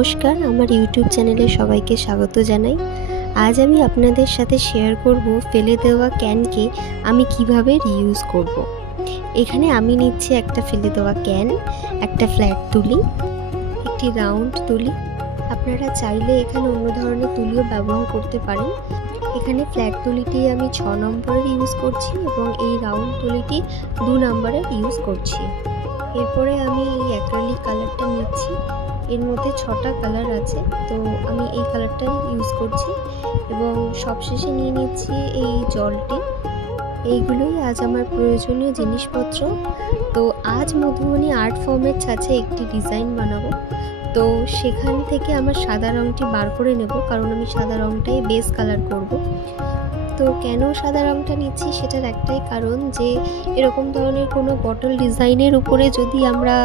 নমস্কার, আমার ইউটিউব চ্যানেলে সবাইকে স্বাগত জানাই। আজ আমি আপনাদের সাথে শেয়ার করব ফেলে দেওয়া ক্যানকে আমি কিভাবে রিইউজ করব। এখানে আমি নিচ্ছি একটা ফেলে দেওয়া ক্যান, একটা ফ্ল্যাট তুলি, একটি রাউন্ড তুলি। আপনারা চাইলে এখানে অন্য ধরনের তুলিও ব্যবহার করতে পারেন। এখানে ফ্ল্যাট তুলিটি আমি 6 নম্বরের ইউজ করছি এবং এই রাউন্ড তুলিটি 2 নম্বরের ইউজ করছি। এরপরে আমি এই অ্যাক্রিলিক কালারটা নিচ্ছি। এর মধ্যে 6টা কালার আছে, তো আমি এই কালারটাই ইউজ করছি এবং সবশেষে নিয়ে নিচ্ছি এই জলটি। এইগুলোই আজ আমার প্রয়োজনীয় জিনিসপত্র। তো আজ মধুবনী আর্ট ফর্মের ছাঁচে একটি ডিজাইন বানাবো, তো সেখান থেকে আমার সাদা রঙটি বার করে নেব, কারণ আমি সাদা রঙটাই বেস কালার করব। তো কেন সাদা রঙটা নিচ্ছি সেটার একটাই কারণ, যে এরকম ধরনের কোনো বটল ডিজাইনের উপরে যদি আমরা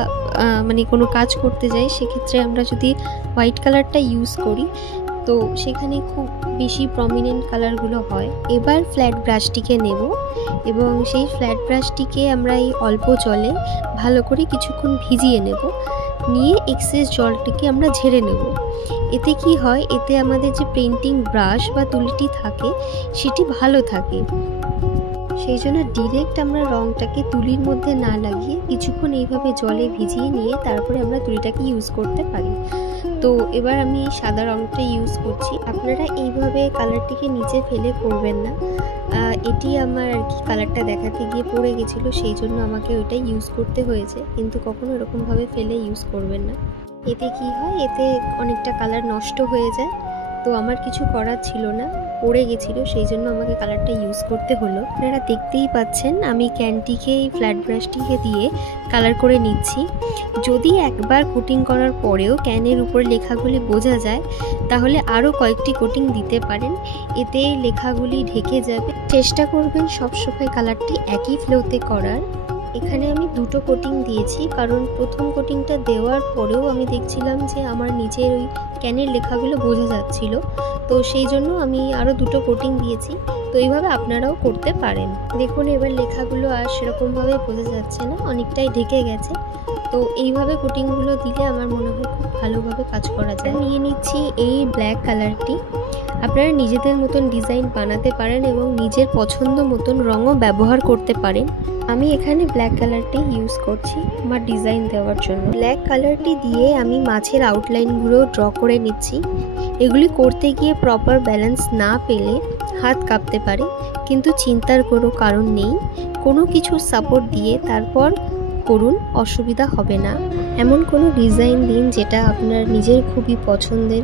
কোনো কাজ করতে যাই, সেক্ষেত্রে আমরা যদি হোয়াইট কালারটা ইউজ করি তো সেখানে খুব বেশি প্রমিনেন্ট কালারগুলো হয়। এবার ফ্ল্যাট ব্রাশটিকে নেব এবং সেই ফ্ল্যাট ব্রাশটিকে আমরা এই অল্প জলে ভালো করে কিছুক্ষণ ভিজিয়ে নেব, নিয়ে এক্সেস জলটিকে আমরা ঝেড়ে নেব। এতে কি হয়, এতে আমাদের যে পেন্টিং ব্রাশ বা তুলিটি থাকে সেটি ভালো থাকে। সেই জন্য ডিরেক্ট আমরা রঙটাকে তুলির মধ্যে না লাগিয়ে কিছুক্ষণ এইভাবে জলে ভিজিয়ে নিয়ে তারপরে আমরা তুলিটাকে ইউজ করতে পারি। তো এবার আমি এই সাদা রঙটা ইউজ করছি। আপনারা এইভাবে কালারটিকে নিচে ফেলে করবেন না। এটি আমার আর কি কালারটা দেখাতে গিয়ে পড়ে গেছিলো, সেই জন্য আমাকে ওইটাই ইউজ করতে হয়েছে, কিন্তু কখনো এরকমভাবে ফেলে ইউজ করবেন না। এতে কি হয়, এতে অনেকটা কালার নষ্ট হয়ে যায়। তো আমার কিছু করার ছিল না, পড়ে গেছিলো, সেই জন্য আমাকে কালারটা ইউজ করতে হলো। আপনারা দেখতেই পাচ্ছেন আমি ক্যানটিকে এই ফ্ল্যাট ব্রাশটিকে দিয়ে কালার করে নিচ্ছি। যদি একবার কোটিং করার পরেও ক্যানের উপর লেখাগুলি বোঝা যায়, তাহলে আরও কয়েকটি কোটিং দিতে পারেন, এতে লেখাগুলি ঢেকে যাবে। চেষ্টা করবেন সবসময় কালারটি একই ফ্লোতে করার। এখানে আমি 2টো কোটিং দিয়েছি, কারণ প্রথম কোটিংটা দেওয়ার পরেও আমি দেখছিলাম যে আমার নিচের ওই ক্যানের লেখাগুলো বোঝা যাচ্ছিল, তো সেই জন্য আমি আরও 2টো কোটিং দিয়েছি। তো এইভাবে আপনারাও করতে পারেন। দেখুন এবার লেখাগুলো আর সেরকমভাবে বোঝা যাচ্ছে না, অনেকটাই ঢেকে গেছে। তো এইভাবে কোটিংগুলো দিলে আমার মনে হয় খুব ভালোভাবে কাজ করা যায়। নিয়ে নিচ্ছি এই ব্ল্যাক কালারটি। আপনারা নিজেদের মতন ডিজাইন বানাতে পারেন এবং নিজের পছন্দ মতন রঙও ব্যবহার করতে পারেন। আমি এখানে ব্ল্যাক কালারটি ইউজ করছি আমার ডিজাইন দেওয়ার জন্য। ব্ল্যাক কালারটি দিয়ে আমি মাছের আউটলাইনগুলো ড্র করে নিচ্ছি। এগুলি করতে গিয়ে প্রপার ব্যালেন্স না পেলে হাত কাঁপতে পারে, কিন্তু চিন্তার কোনো কারণ নেই। কোনো কিছু সাপোর্ট দিয়ে তারপর করুন, অসুবিধা হবে না। এমন কোনো ডিজাইন দিন যেটা আপনার নিজের খুবই পছন্দের।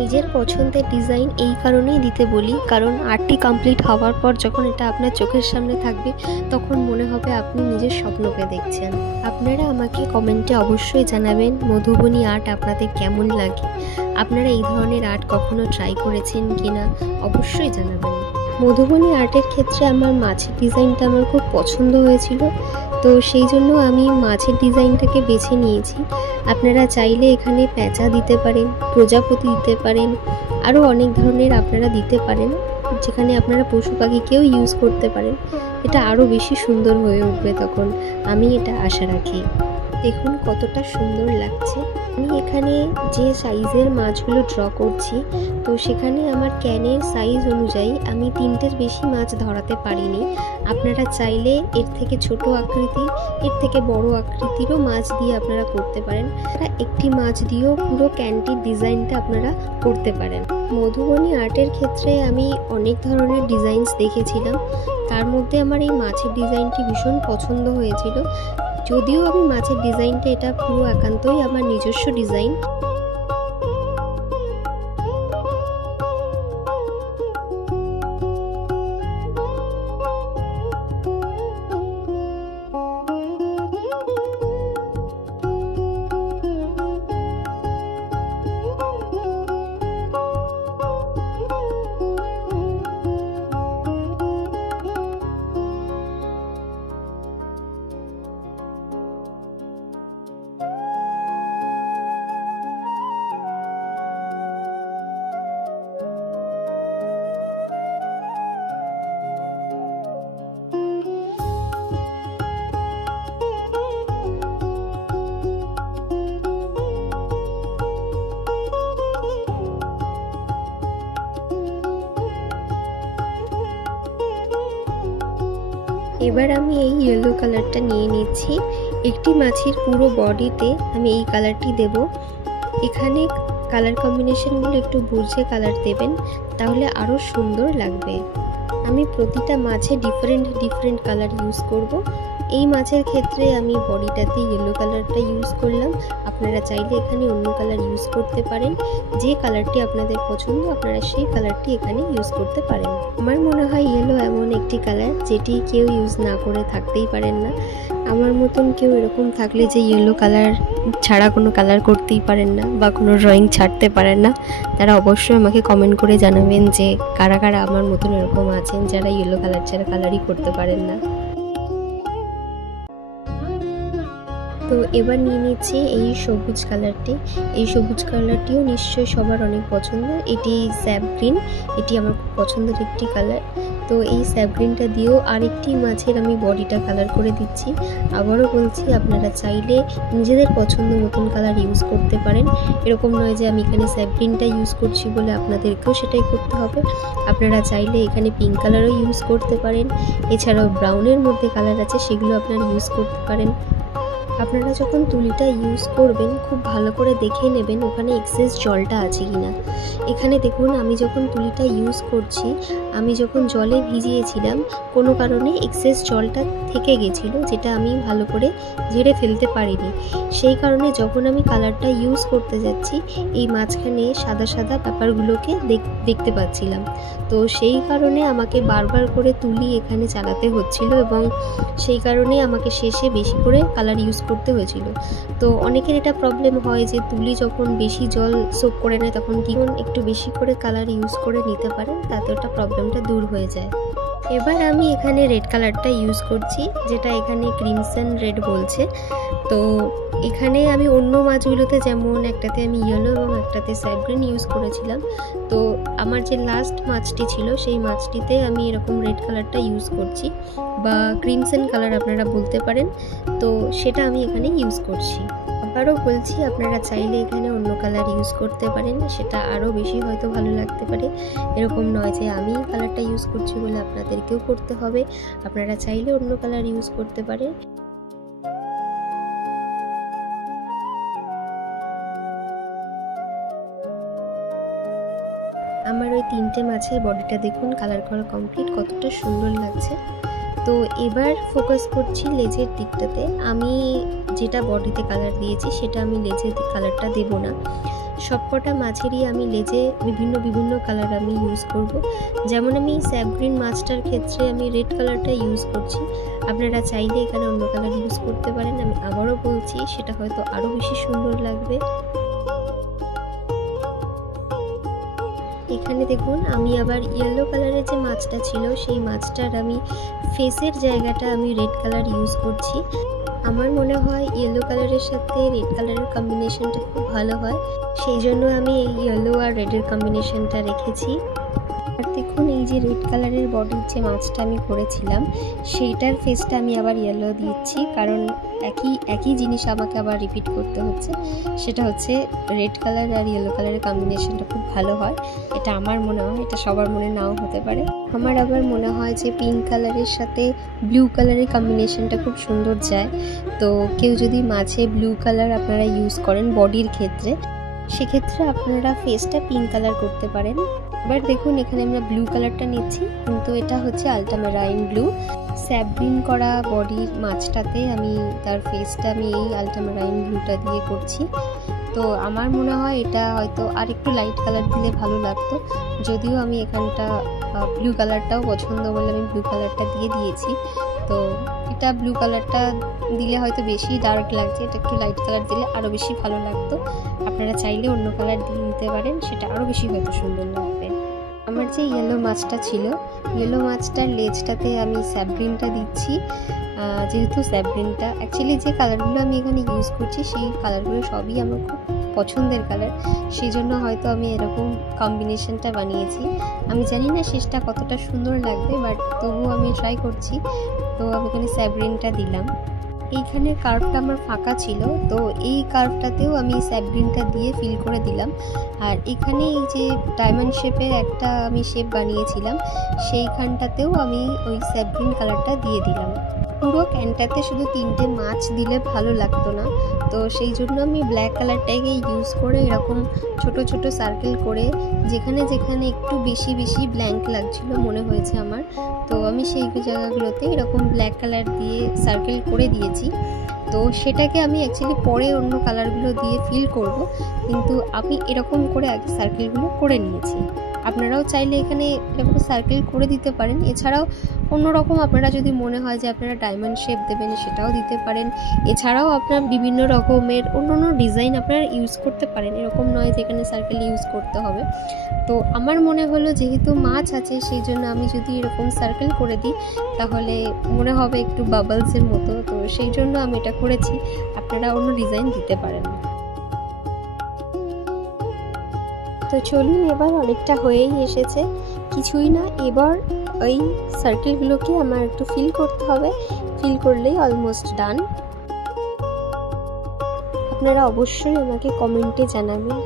নিজের পছন্দের ডিজাইন এই কারণেই দিতে বলি, কারণ আর্টটি কমপ্লিট হওয়ার পর যখন এটা আপনার চোখের সামনে থাকবে, তখন মনে হবে আপনি নিজের স্বপ্নকে দেখছেন। আপনারা আমাকে কমেন্টে অবশ্যই জানাবেন মধুবনী আর্ট আপনাদের কেমন লাগে। আপনারা এই ধরনের আর্ট কখনো ট্রাই করেছেন কিনা অবশ্যই জানাবেন। মধুবনী আর্টের ক্ষেত্রে আমার মাছের ডিজাইনটা আমার খুব পছন্দ হয়েছিল, তো সেই জন্য আমি মাছের ডিজাইনটাকে বেছে নিয়েছি। আপনারা চাইলে এখানে প্যাঁচা দিতে পারেন, প্রজাপতি দিতে পারেন, আরও অনেক ধরনের আপনারা দিতে পারেন, যেখানে আপনারা পশু পাখিকেও ইউজ করতে পারেন। এটা আরও বেশি সুন্দর হয়ে উঠবে তখন, আমি এটা আশা রাখি। দেখুন কতটা সুন্দর লাগছে। আমি এখানে যে সাইজের মাছগুলো ড্র করছি, তো সেখানে আমার ক্যানের সাইজ অনুযায়ী আমি 3টের বেশি মাছ ধরাতে পারিনি। আপনারা চাইলে এর থেকে ছোট আকৃতি, এর থেকে বড় আকৃতিরও মাছ দিয়ে আপনারা করতে পারেন। একটি মাছ দিয়েও পুরো ক্যানটির ডিজাইনটা আপনারা করতে পারেন। মধুবনী আর্টের ক্ষেত্রে আমি অনেক ধরনের ডিজাইনস দেখেছিলাম, তার মধ্যে আমার এই মাছের ডিজাইনটি ভীষণ পছন্দ হয়েছিল। যদিও আমি মাছের ডিজাইনটা এটা পুরো একান্তই আমার নিজস্ব ডিজাইন। এবার আমি এই ইয়েলো কালারটা নিয়ে নিচ্ছি। একটি মাছের পুরো বডিতে আমি এই কালারটি দেব। এখানে কালার কম্বিনেশনগুলো একটু বুঝে কালার দেবেন, তাহলে আরও সুন্দর লাগবে। আমি প্রতিটা মাছে ডিফারেন্ট কালার ইউজ করব। এই মাছের ক্ষেত্রে আমি বডিটাতে ইয়েলো কালারটা ইউজ করলাম। আপনারা চাইলে এখানে অন্য কালার ইউজ করতে পারেন। যে কালারটি আপনাদের পছন্দ আপনারা সেই কালারটি এখানে ইউজ করতে পারেন। আমার মনে হয় ইয়েলো এমন একটি কালার যেটি কেউ ইউজ না করে থাকতেই পারেন না। আমার মতন কেউ এরকম থাকলে যে ইয়েলো কালার ছাড়া কোনো কালার করতেই পারেন না বা কোনো ড্রয়িং ছাড়তে পারেন না, তারা অবশ্যই আমাকে কমেন্ট করে জানাবেন যে কারা কারা আমার মতন এরকম আছেন যারা ইয়েলো কালার ছাড়া কালারই করতে পারেন না। তো এবার নিয়ে নিচ্ছি এই সবুজ কালারটি। এই সবুজ কালারটিও নিশ্চয়ই সবার অনেক পছন্দ। এটি স্যাপ গ্রিন, এটি আমার খুব পছন্দের একটি কালার। তো এই স্যাপ গ্রিনটা দিয়েও আরেকটি মাছের আমি বডিটা কালার করে দিচ্ছি। আবারও বলছি, আপনারা চাইলে নিজেদের পছন্দ মতন কালার ইউজ করতে পারেন। এরকম নয় যে আমি এখানে স্যাপ গ্রিনটা ইউজ করছি বলে আপনাদেরকেও সেটাই করতে হবে। আপনারা চাইলে এখানে পিঙ্ক কালারও ইউজ করতে পারেন। এছাড়াও ব্রাউনের মধ্যে কালার আছে, সেগুলো আপনারা ইউজ করতে পারেন। আপনারা যখন তুলিটা ইউজ করবেন খুব ভালো করে দেখে নেবেন ওখানে এক্সেস জলটা আছে কি না। এখানে দেখুন, আমি যখন তুলিটা ইউজ করছি, আমি যখন জলে ভিজিয়েছিলাম কোনো কারণে এক্সেস জলটা থেকে গেছিলো, যেটা আমি ভালো করে ঝেড়ে ফেলতে পারিনি। সেই কারণে যখন আমি কালারটা ইউজ করতে যাচ্ছি এই মাঝখানে সাদা সাদা ব্যাপারগুলোকে দেখতে পাচ্ছিলাম। তো সেই কারণে আমাকে বারবার করে তুলি এখানে চালাতে হচ্ছিল এবং সেই কারণে আমাকে শেষে বেশি করে কালার ইউজ করতে হয়েছিল। তো অনেকের এটা প্রবলেম হয় যে তুলি যখন বেশি জল সোক করে নেয় তখন কি একটু বেশি করে কালার ইউজ করে নিতে পারেন, তাতে ওটা প্রবলেমটা দূর হয়ে যায়। এবার আমি এখানে রেড কালারটা ইউজ করছি, যেটা এখানে ক্রিমসন রেড বলছে। তো এখানে আমি অন্য মাছগুলোতে যেমন একটাতে আমি ইয়েলো এবং একটাতে স্যাপ গ্রিন ইউজ করেছিলাম, তো আমার যে লাস্ট মাছটি ছিল সেই মাছটিতে আমি এরকম রেড কালারটা ইউজ করছি, বা ক্রিমসন কালার আপনারা বলতে পারেন। তো সেটা আমি এখানে ইউজ করছি। আবারও বলছি, আপনারা চাইলে এখানে অন্য কালার ইউজ করতে পারেন, সেটা আরও বেশি হয়তো ভালো লাগতে পারে। এরকম নয় যে আমি কালারটা ইউজ করছি বলে আপনাদেরকেও করতে হবে। আপনারা চাইলে অন্য কালার ইউজ করতে পারেন। আমার ওই তিনটে মাছের বডিটা দেখুন কালার করা কমপ্লিট, কতটা সুন্দর লাগছে। তো এবার ফোকাস করছি লেজের দিকটাতে। আমি যেটা বডিতে কালার দিয়েছি সেটা আমি লেজের কালারটা দেব না। সবকটা মাছেরই আমি লেজে বিভিন্ন কালার আমি ইউজ করব। যেমন আমি স্যাপ গ্রিন মাছটার ক্ষেত্রে আমি রেড কালারটা ইউজ করছি, আপনারা চাইলে এখানে অন্য কালার ইউজ করতে পারেন। আমি আবারও বলছি, সেটা হয়তো আরও বেশি সুন্দর লাগবে। এখানে দেখুন, আমি আবার ইয়েলো কালারের যে মাছটা ছিল সেই মাছটার আমি ফেসের জায়গাটা আমি রেড কালার ইউজ করছি। আমার মনে হয় ইয়েলো কালারের সাথে রেড কালারের কম্বিনেশনটা খুব ভালো হয়, সেই জন্য আমি এই ইয়েলো আর রেডের কম্বিনেশনটা রেখেছি। আর দেখুন, এই যে রেড কালারের বডির যে মাছটা আমি করেছিলাম সেইটার ফেসটা আমি আবার ইয়েলো দিচ্ছি, কারণ একই জিনিস আমাকে আবার রিপিট করতে হচ্ছে। সেটা হচ্ছে রেড কালার আর ইয়েলো কালারের কম্বিনেশনটা খুব ভালো হয়, এটা আমার মনে হয়। এটা সবার মনে নাও হতে পারে। আমার আবার মনে হয় যে পিঙ্ক কালারের সাথে ব্লু কালারের কম্বিনেশনটা খুব সুন্দর যায়। তো কেউ যদি মাঝে ব্লু কালার আপনারা ইউজ করেন বডির ক্ষেত্রে, সেক্ষেত্রে আপনারা ফেসটা পিঙ্ক কালার করতে পারেন। এবার দেখুন, এখানে আমরা ব্লু কালারটা নিচ্ছি, কিন্তু এটা হচ্ছে আল্ট্রামেরাইন ব্লু। স্যাপ গ্রিন করা বডির মাছটাতে আমি তার ফেসটা আমি এই আল্ট্রামেরাইন ব্লুটা দিয়ে করছি। তো আমার মনে হয় এটা হয়তো আর একটু লাইট কালার দিলে ভালো লাগতো, যদিও আমি এখানটা ব্লু কালারটাও পছন্দ বলে আমি ব্লু কালারটা দিয়ে দিয়েছি। তো এটা ব্লু কালারটা দিলে হয়তো বেশি ডার্ক লাগছে, এটা একটু লাইট কালার দিলে আরও বেশি ভালো লাগতো। আপনারা চাইলে অন্য কালার দিয়ে দিতে পারেন, সেটা আরও বেশি হয়তো সুন্দর লাগবে। আমার যে ইয়েলো মাছটা ছিল, ইয়েলো মাছটার লেজটাতে আমি স্যাপ গ্রিনটা দিচ্ছি। যেহেতু স্যাপ গ্রিনটা অ্যাকচুয়ালি যে কালারগুলো আমি এখানে ইউজ করছি সেই কালারগুলো সবই আমার খুব পছন্দের কালার, সেই জন্য হয়তো আমি এরকম কম্বিনেশনটা বানিয়েছি। আমি জানি না শেষটা কতটা সুন্দর লাগবে, বাট তবুও আমি ট্রাই করছি। তো আমি এখানে স্যাপ গ্রিনটা দিলাম। এইখানে কার্ভটা আমার ফাঁকা ছিল, তো এই কার্ভটাতেও আমি স্যাপ গ্রিনটা দিয়ে ফিল করে দিলাম। আর এখানে এই যে ডায়মন্ড শেপের একটা আমি শেপ বানিয়েছিলাম, সেইখানটাতেও আমি ওই স্যাপ গ্রিন কালারটা দিয়ে দিলাম। পুরো ক্যানটাতে শুধু 3টে মাছ দিলে ভালো লাগতো না, তো সেই জন্য আমি ব্ল্যাক কালারটাকে ইউজ করে এরকম ছোট ছোট সার্কেল করে যেখানে যেখানে একটু বেশি বেশি ব্ল্যাঙ্ক লাগছিল মনে হয়েছে আমার, তো আমি সেই জায়গাগুলোতে এরকম ব্ল্যাক কালার দিয়ে সার্কেল করে দিয়েছি। তো সেটাকে আমি অ্যাকচুয়ালি পরে অন্য কালারগুলো দিয়ে ফিল করব, কিন্তু আমি এরকম করে আগে সার্কেলগুলো করে নিয়েছি। আপনারাও চাইলে এখানে এরকম সার্কেল করে দিতে পারেন। এছাড়াও অন্যরকম আপনারা যদি মনে হয় যে আপনারা ডায়মন্ড শেপ দেবেন, সেটাও দিতে পারেন। এছাড়াও আপনার বিভিন্ন রকমের অন্য ডিজাইন আপনারা ইউজ করতে পারেন, এরকম নয় যে এখানে সার্কেল ইউজ করতে হবে। তো আমার মনে হলো যেহেতু মাছ আছে সেই জন্য আমি যদি এরকম সার্কেল করে দিই তাহলে মনে হবে একটু বাবলসের মতো, তো সেই জন্য আমি এটা করেছি। আপনারা অন্য ডিজাইন দিতে পারেন। তো চলুন, এবার অনেকটা হয়েই এসেছে, কিছুই না। এবার ওই সার্কেলগুলোকে আমার একটু ফিল করতে হবে, ফিল করলেই অলমোস্ট ডান। আপনারা অবশ্যই আমাকে কমেন্টে জানাবেন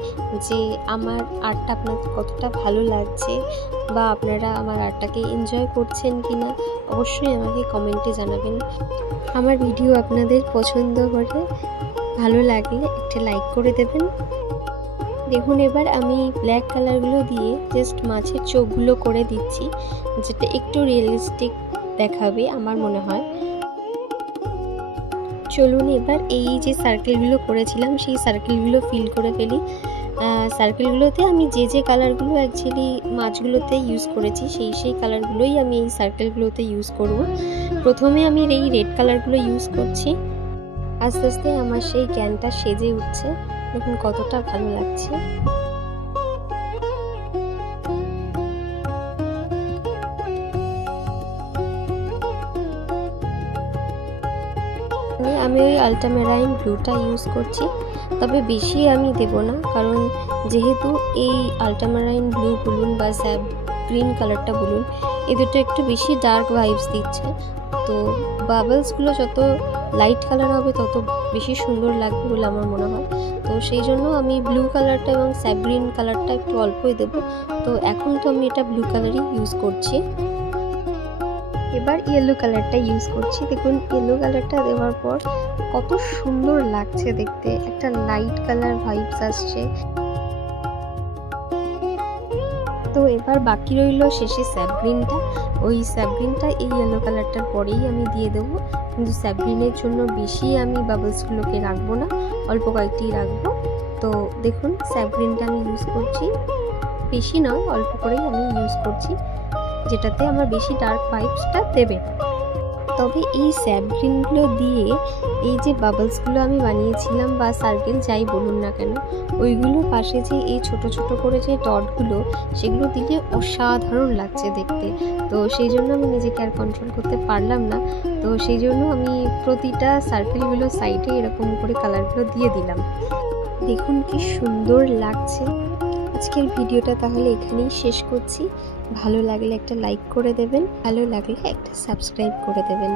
যে আমার আর্টটা আপনাদের কতটা ভালো লাগছে, বা আপনারা আমার আর্টটাকে এনজয় করছেন কিনা, অবশ্যই আমাকে কমেন্টে জানাবেন। আমার ভিডিও আপনাদের পছন্দ হলে, ভালো লাগলে একটা লাইক করে দেবেন। দেখুন, এবার আমি ব্ল্যাক কালারগুলো দিয়ে জাস্ট মাছের চোখগুলো করে দিচ্ছি, যেটা একটু রিয়েলিস্টিক দেখাবে আমার মনে হয়। চলুন এবার এই যে সার্কেলগুলো করেছিলাম সেই সার্কেলগুলো ফিল করে ফেলি। সার্কেলগুলোতে আমি যে কালারগুলো অ্যাকচুয়ালি মাছগুলোতে ইউজ করেছি সেই কালারগুলোই আমি এই সার্কেলগুলোতে ইউজ করব। প্রথমে আমি এই রেড কালারগুলো ইউজ করছি। আস্তে আস্তে আমার সেই ক্যানটা সেজে উঠছে, দেখুন কতটা ভালো লাগছে। আমি ওই আল্ট্রামেরাইন ব্লুটা ইউজ করছি, তবে বেশি আমি দেব না, কারণ যেহেতু এই আল্ট্রামেরাইন ব্লু বলুন বা স্যাপ গ্রিন কালারটা বলুন, এই দুটো একটু বেশি ডার্ক ভাইবস দিচ্ছে। তো বাবলসগুলো যত লাইট কালার হবে তত বেশি সুন্দর লাগবে বলে আমার মনে হয়। তো সেই জন্য আমি ব্লু কালারটা এবং স্যাপ গ্রিন কালারটা একটু অল্পই দেব। তো এখন তো আমি এটা ব্লু কালারই ইউজ করছি। এবার ইয়েলো কালারটা ইউজ করছি। দেখুন ইয়েলো কালারটা দেওয়ার পর কত সুন্দর লাগছে দেখতে, একটা লাইট কালার ভাইবস আসছে। তো এবার বাকি রইল শেষে স্যাপ গ্রিনটা। ওই স্যাপ গ্রিনটা এই ইয়েলো কালারটার পরেই আমি দিয়ে দেবো, কিন্তু স্যাপ গ্রিনের জন্য বেশি আমি বাবলসগুলোকে রাখবো না, অল্প কয়েকটি রাখবো। তো দেখুন স্যাপ গ্রিনটা আমি ইউজ করছি, বেশি নয় অল্প করেই আমি ইউজ করছি, যেটাতে আমার বেশি ডার্ক ভাইবসটা দেবে। তবে এই স্যাপ গ্রিনগুলো দিয়ে এই যে বাবলসগুলো আমি বানিয়েছিলাম বা সার্কেল যাই বলুন না কেন, ওইগুলোর পাশে যে এই ছোট ছোট করে যে ডটগুলো, সেগুলো দিলে অসাধারণ লাগছে দেখতে। তো সেই জন্য আমি নিজেকে আর কন্ট্রোল করতে পারলাম না, তো সেই জন্য আমি প্রতিটা সার্কেলগুলো সাইডে এরকম করে কালারগুলো দিয়ে দিলাম। দেখুন কি সুন্দর লাগছে। আজকের ভিডিওটা তাহলে এখানেই শেষ করছি। ভালো লাগলে একটা লাইক করে দেবেন, ভালো লাগলে একটা সাবস্ক্রাইব করে দেবেন।